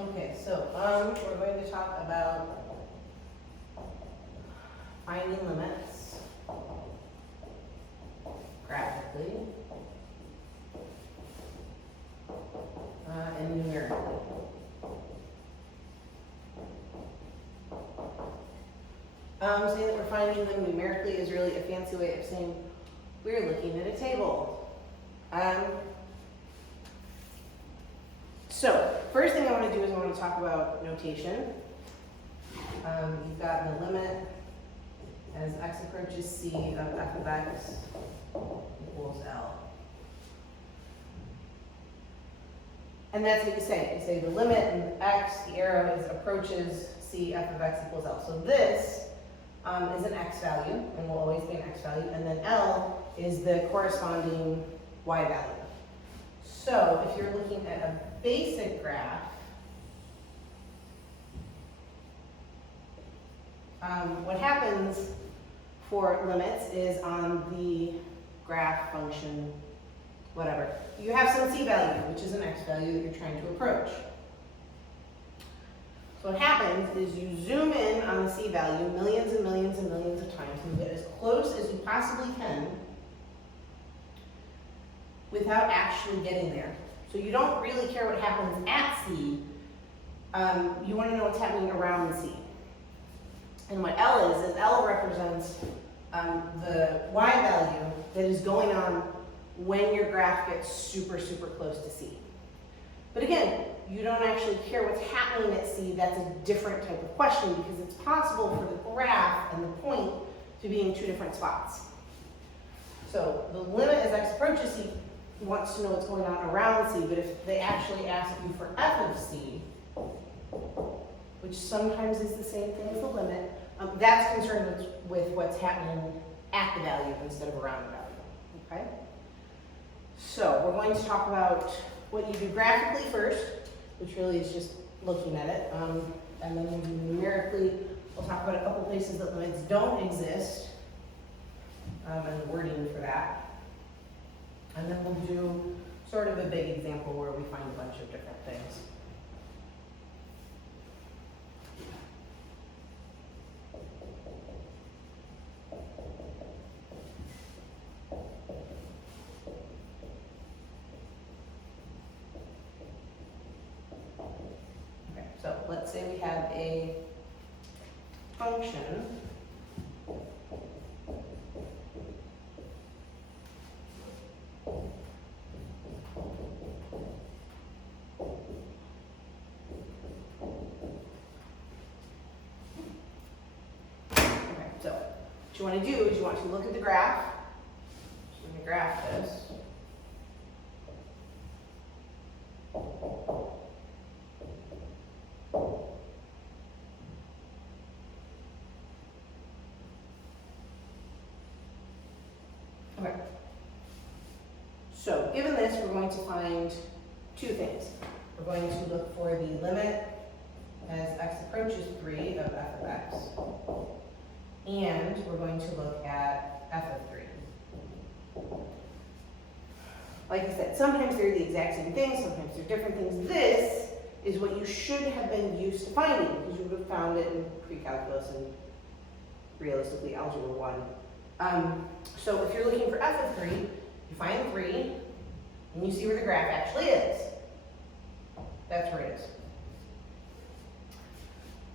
Okay, so we're going to talk about finding limits graphically and numerically. Saying that we're finding them numerically is really a fancy way of saying we're looking at a table. So first thing I want to do is I want to talk about notation. You've got the limit as x approaches c of f of x equals L. And that's what you say. You say the limit and x, the arrow is approaches c f of x equals L. So this is an x value, and will always be an x value, and then L is the corresponding y value. So if you're looking at a basic graph, what happens for limits is on the graph function, whatever, you have some c value, which is an x value that you're trying to approach. So what happens is you zoom in on the c value millions and millions and millions of times and get as close as you possibly can without actually getting there. So you don't really care what happens at c, you want to know what's happening around c. And what L is L represents the y value that is going on when your graph gets super, super close to c. But again, you don't actually care what's happening at c. That's a different type of question because it's possible for the graph and the point to be in two different spots. So the limit as x approaches c wants to know what's going on around c, but if they actually ask you for f of c, which sometimes is the same thing as the limit, that's concerned with what's happening at the value instead of around the value, okay? So we're going to talk about what you do graphically first, which really is just looking at it, and then we'll do numerically. We'll talk about a couple places that limits don't exist, and the wording for that. And then we'll do sort of a big example where we find a bunch of different things. Okay, so let's say we have a function . So what you want to do is you want to look at the graph. So let me graph this. Okay. So given this, we're going to find two things. We're going to look for the limit as x approaches 3 of f of x. And we're going to look at f of 3. Like I said, sometimes they're the exact same thing, sometimes they're different things. This is what you should have been used to finding, because you would have found it in pre-calculus and realistically algebra 1. So if you're looking for f of 3, you find 3, and you see where the graph actually is. That's where it is.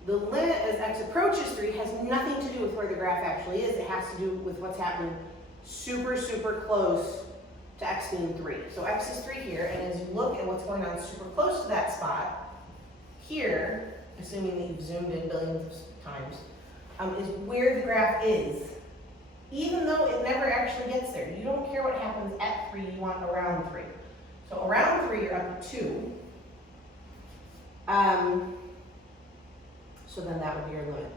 The limit as x approaches 3 has nothing to do with where the graph actually is. It has to do with what's happening super, super close to x being 3. So x is 3 here, and as you look at what's going on super close to that spot, here, assuming that you've zoomed in billions of times, is where the graph is, even though it never actually gets there. You don't care what happens at 3, you want around 3. So around 3, you're up to 2. So then that would be your limit.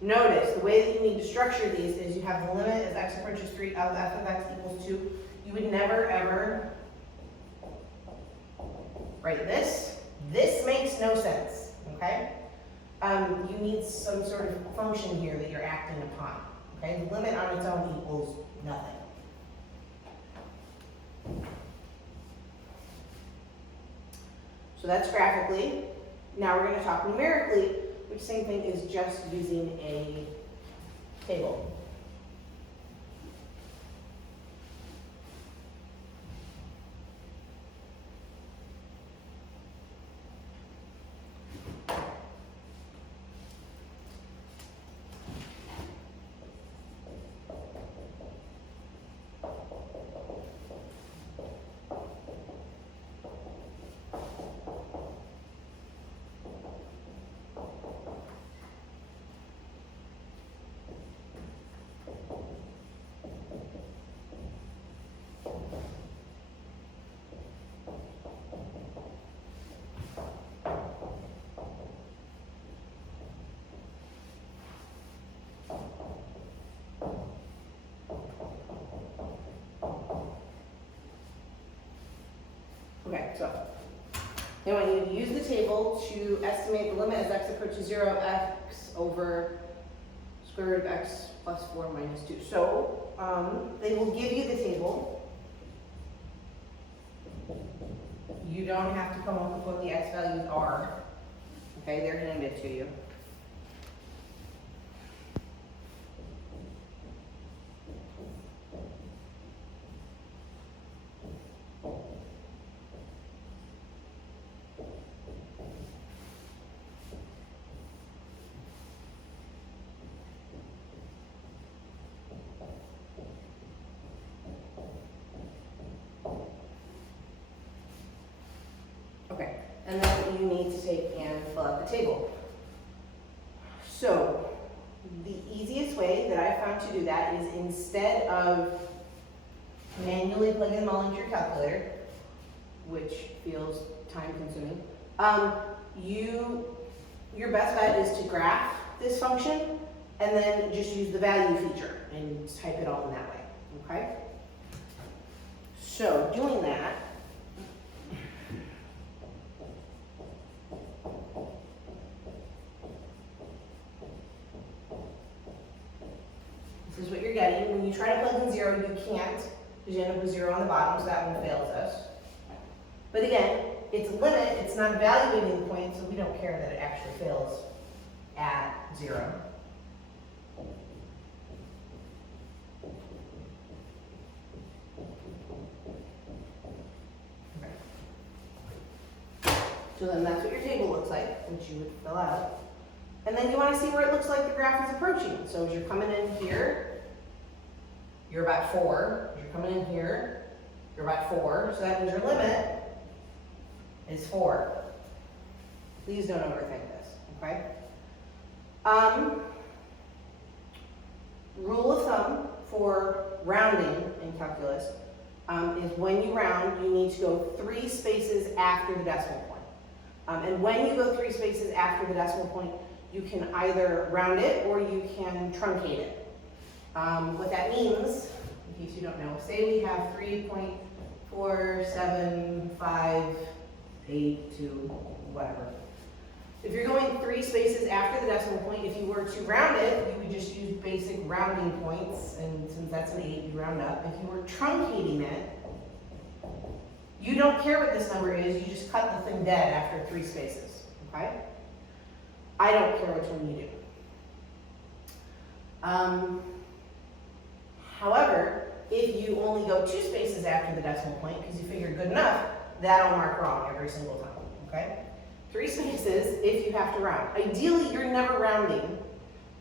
Notice, the way that you need to structure these is you have the limit as x approaches 3 of f of x equals 2. You would never, ever write this. This makes no sense, okay? You need some sort of function here that you're acting upon, okay? The limit on its own equals nothing. So that's graphically. Now we're going to talk numerically, which same thing is just using a table. Okay, so they want you to use the table to estimate the limit as x approaches 0, x over square root of x plus 4 minus 2. So they will give you the table. You don't have to come up with what the x values are. Okay, they're handed to you. Okay, and then you need to take and fill out the table. So, the easiest way that I found to do that is instead of manually plugging them all into your calculator, which feels time consuming, your best bet is to graph this function and then just use the value feature and type it all in that way, okay? So, doing that, this is what you're getting. When you try to plug in 0, you can't, because you end up with 0 on the bottom, so that one fails us. But again, it's a limit, it's not evaluating the point, so we don't care that it actually fails at 0. Okay. So then that's what your table looks like, which you would fill out. And then you want to see where it looks like the graph is approaching. So as you're coming in here, you're about 4. As you're coming in here, you're about 4. So that means your limit is 4. Please don't overthink this, okay? Rule of thumb for rounding in calculus is when you round, you need to go 3 spaces after the decimal point. And when you go 3 spaces after the decimal point, you can either round it or you can truncate it. What that means, in case you don't know, say we have 3.4758 whatever. If you're going 3 spaces after the decimal point, if you were to round it, you would just use basic rounding points, and since that's an 8, you round up. If you were truncating it, you don't care what this number is, you just cut the thing dead after 3 spaces, okay? I don't care which one you do. However, if you only go 2 spaces after the decimal point, because you figure good enough, that'll mark wrong every single time, okay? 3 spaces if you have to round. Ideally, you're never rounding.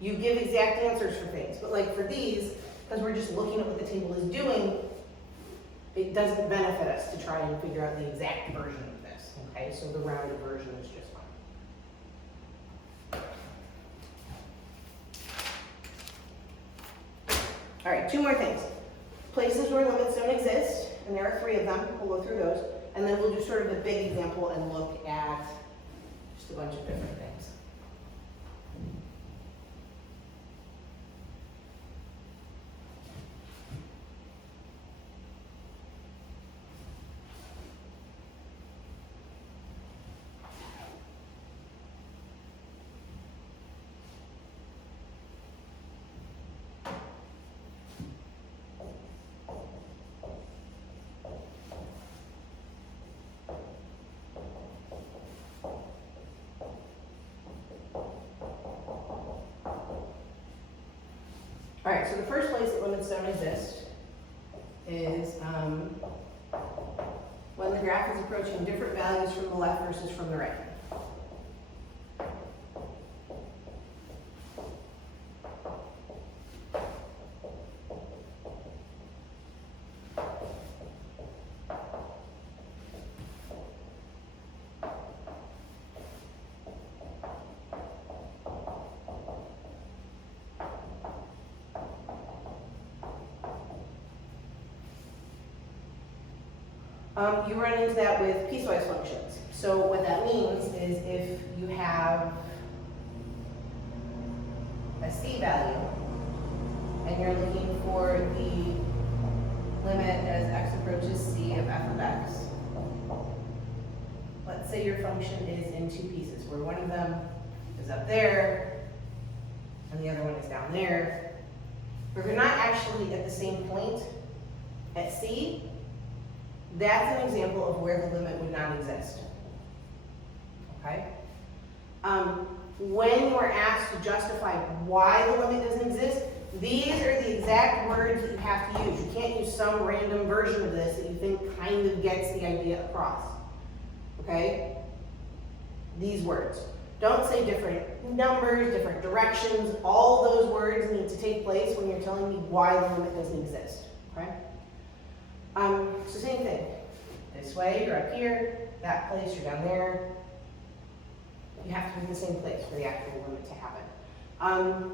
You give exact answers for things. But like for these, because we're just looking at what the table is doing, it doesn't benefit us to try and figure out the exact version of this, okay? So the rounded version is just fine. All right, 2 more things. Places where limits don't exist, and there are 3 of them. We'll go through those. And then we'll do sort of a big example and look at just a bunch of different things. All right, so the first place that limits don't exist is when the graph is approaching different values from the left versus from the right. You run into that with piecewise functions. So what that means is if you have a c value and you're looking for the limit as x approaches c of f of x, let's say your function is in two pieces where one of them is up there and the other one is down there. But if they're not actually at the same point at c, that's an example of where the limit would not exist. Okay? When you are asked to justify why the limit doesn't exist, these are the exact words that you have to use. You can't use some random version of this that you think kind of gets the idea across. Okay? These words. Don't say different numbers, different directions. All those words need to take place when you're telling me why the limit doesn't exist. Okay? So same thing. This way, you're up here. That place, you're down there. You have to be in the same place for the actual limit to happen.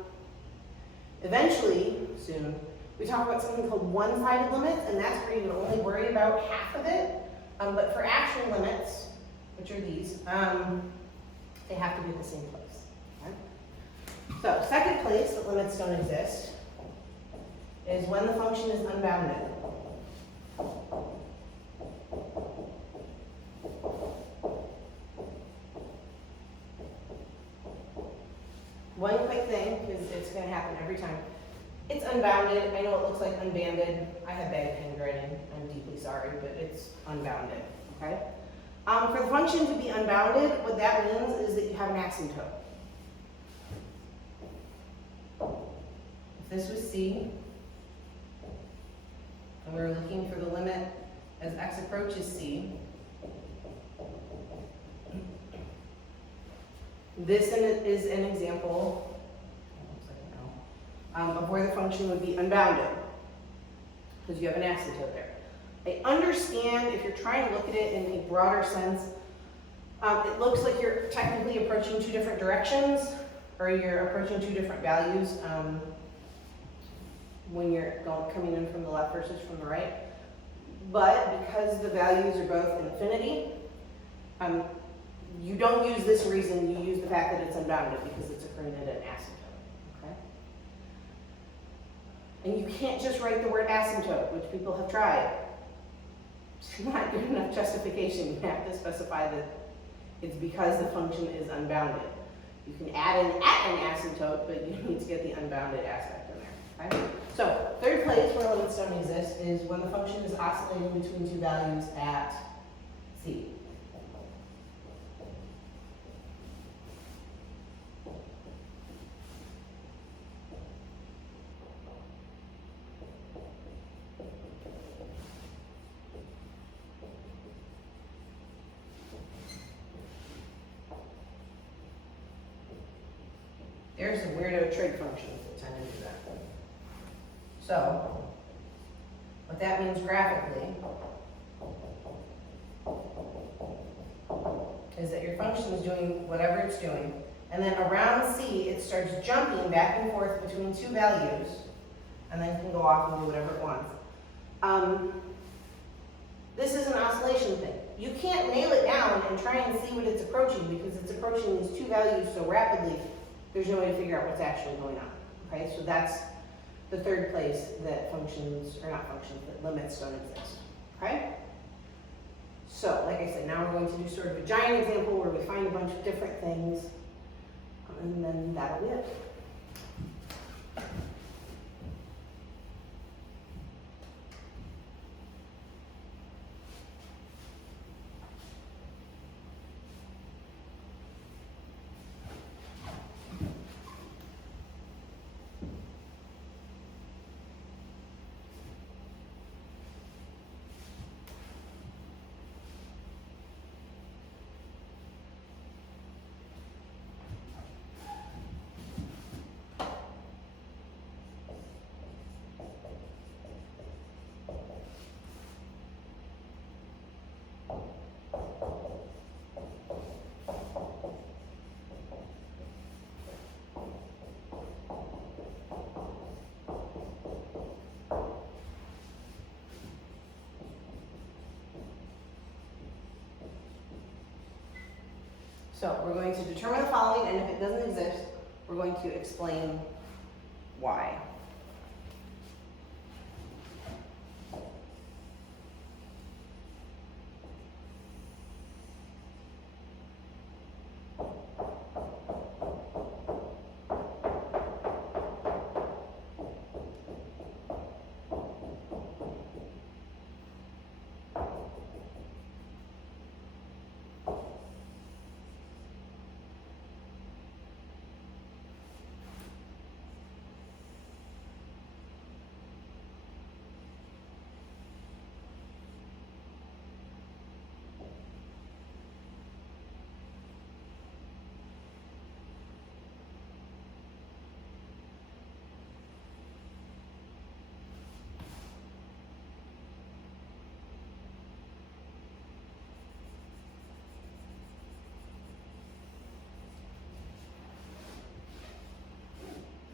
Eventually, soon, we talk about something called one-sided limits, and that's where you can only worry about half of it. But for actual limits, which are these, they have to be at the same place. Okay? So, second place that limits don't exist is when the function is unbounded. One quick thing, because it's going to happen every time. It's unbounded. I know it looks like unbanded. I have bad handwriting. I'm deeply sorry, but it's unbounded. Okay? For the function to be unbounded, what that means is that you have an asymptote. If this was c, and we were looking for the limit as x approaches c, this is an example of where the function would be unbounded, because you have an asymptote there. I understand if you're trying to look at it in a broader sense, it looks like you're technically approaching two different directions, or you're approaching two different values when you're coming in from the left versus from the right. But because the values are both infinity, you don't use this reason, you use the fact that it's unbounded because it's occurring at an asymptote. Okay? And you can't just write the word asymptote, which people have tried. It's not good enough justification. You have to specify that it's because the function is unbounded. You can add an at an asymptote, but you need to get the unbounded aspect in there. Okay? So, third place where limits don't exist is when the function is oscillating between two values at c. There's some weirdo trig functions that tend to do that. So, what that means graphically is that your function is doing whatever it's doing, and then around c, it starts jumping back and forth between two values, and then can go off and do whatever it wants. This is an oscillation thing. You can't nail it down and try and see what it's approaching because it's approaching these two values so rapidly. There's no way to figure out what's actually going on. Okay, so that's the third place that functions, or not functions, but limits don't exist. Okay? So, like I said, now we're going to do sort of a giant example where we find a bunch of different things, and then that'll be it. So we're going to determine the following, and if it doesn't exist, we're going to explain why.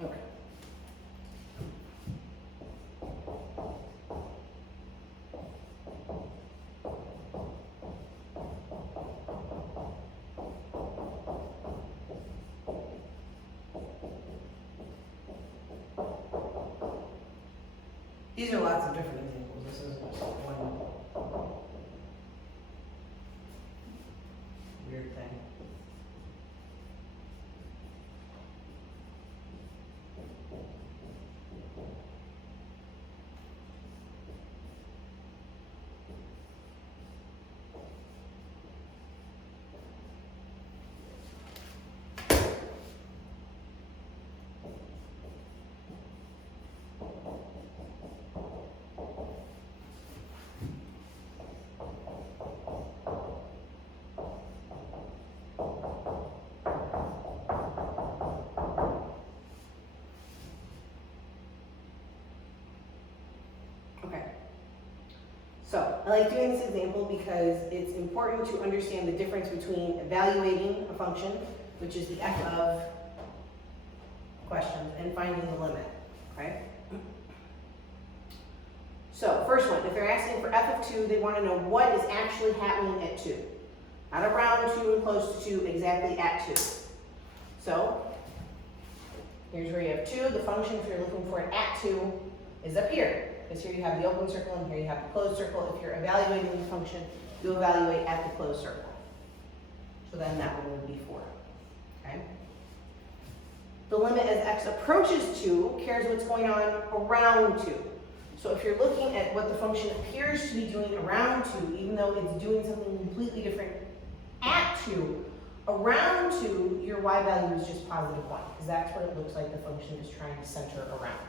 Okay. These are lots of different examples. This isn't just one weird thing. Okay. So I like doing this example because it's important to understand the difference between evaluating a function, which is the f of questions, and finding the limit, okay? So first one, if they're asking for f of 2, they want to know what is actually happening at 2. Not around 2 and close to 2, exactly at 2. So here's where you have 2. The function, if you're looking for it at 2, is up here. Because here you have the open circle and here you have the closed circle. If you're evaluating the function, you evaluate at the closed circle. So then that one would be 4. Okay? The limit as x approaches 2 cares what's going on around 2. So if you're looking at what the function appears to be doing around 2, even though it's doing something completely different at 2, around 2, your y value is just positive 1, because that's what it looks like the function is trying to center around.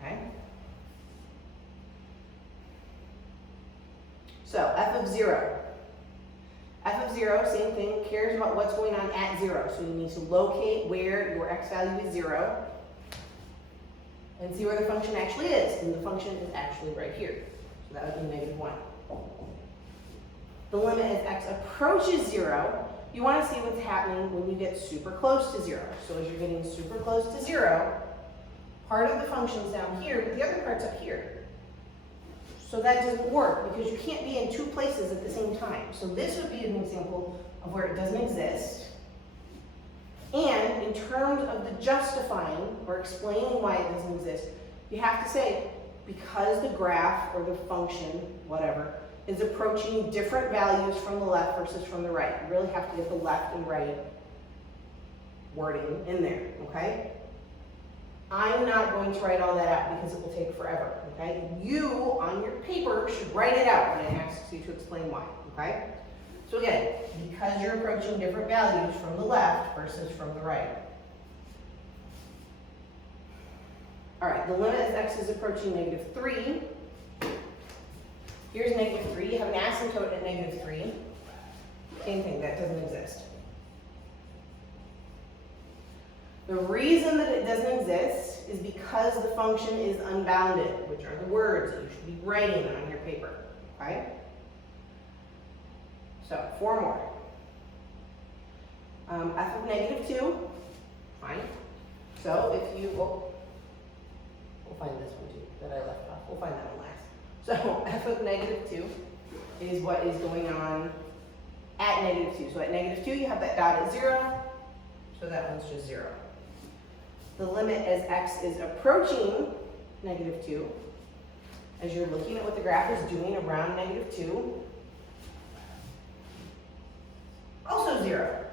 Okay? So f of 0. F of 0, same thing, cares about what's going on at 0. So you need to locate where your x value is 0 and see where the function actually is. And the function is actually right here. So that would be -1. The limit as x approaches 0, you want to see what's happening when you get super close to 0. So as you're getting super close to 0, part of the function's down here, but the other part's up here. So that doesn't work because you can't be in 2 places at the same time. So this would be an example of where it doesn't exist. And in terms of the justifying or explaining why it doesn't exist, you have to say, because the graph or the function, whatever, is approaching different values from the left versus from the right. You really have to get the left and right wording in there, okay? I'm not going to write all that out because it will take forever, okay? You, on your paper, should write it out when it asks you to explain why, okay? So again, because you're approaching different values from the left versus from the right. All right, the limit as x is approaching -3. Here's -3. You have an asymptote at -3. Same thing, that doesn't exist. The reason that it doesn't exist is because the function is unbounded, which are the words that you should be writing on your paper, okay? So, 4 more. F of -2, fine. So if you, we'll find this one too, that I left off. We'll find that one last. So f of -2 is what is going on at -2. So at -2, you have that dot at 0, so that one's just 0. The limit as x is approaching -2, as you're looking at what the graph is doing around -2, also 0.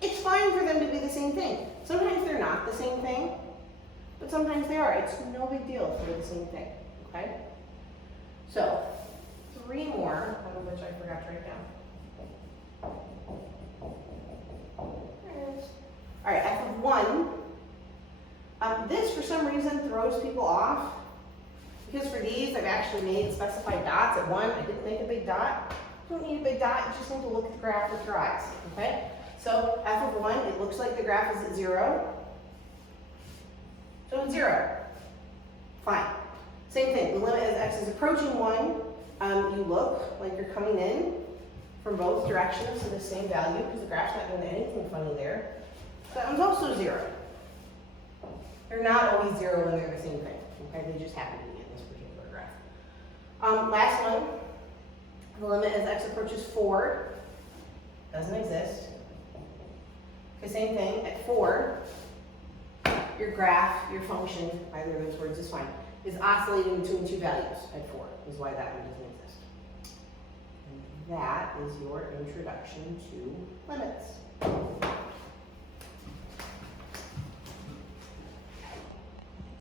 It's fine for them to be the same thing. Sometimes they're not the same thing, but sometimes they are. It's no big deal if they're the same thing, okay? So, 3 more, one of which I forgot to write down. All right, f of 1. This, for some reason, throws people off. Because for these, I've actually made specified dots at 1. I didn't make a big dot. You don't need a big dot, you just need to look at the graph with your eyes, okay? So, f of 1, it looks like the graph is at 0. So it's 0. Fine. Same thing, the limit as x is approaching 1, you look like you're coming in from both directions to the same value, because the graph's not doing anything funny there. That one's also 0. They're not always 0 when they're the same thing, okay? They just happen to be in this particular graph. Last one, the limit as x approaches 4, doesn't exist. The same thing, at 4, your graph, your function, either of those words is fine, is oscillating between 2 values at 4, is why that one doesn't exist. And that is your introduction to limits.